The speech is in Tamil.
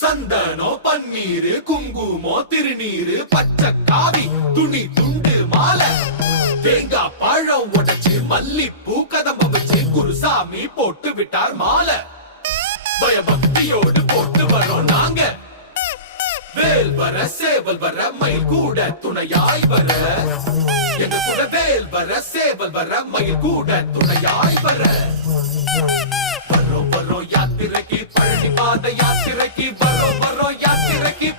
சந்தனோ பன்னீரு குங்குமோ திருநீரு பச்சை காவி துணி துண்டு மாலை தேங்காய் பழம் உடைச்சு மல்லிப்பூ கதம்ப வச்சு குருசாமி போட்டு விட்டார் மாலை பயபக்தியோடு போட்டு வரோம் நாங்க வேல் வர சேவல் வர மயில் கூட துணையாய் வர எங்க கூட வேல் வர சேவல் வர மயில் கூட துணையாய் வர வரோம் வரோம் யாத்திரைக்கு பழனி பாத யாத்திரைக்கு வரோம் வரோம் யாத்திரைக்கு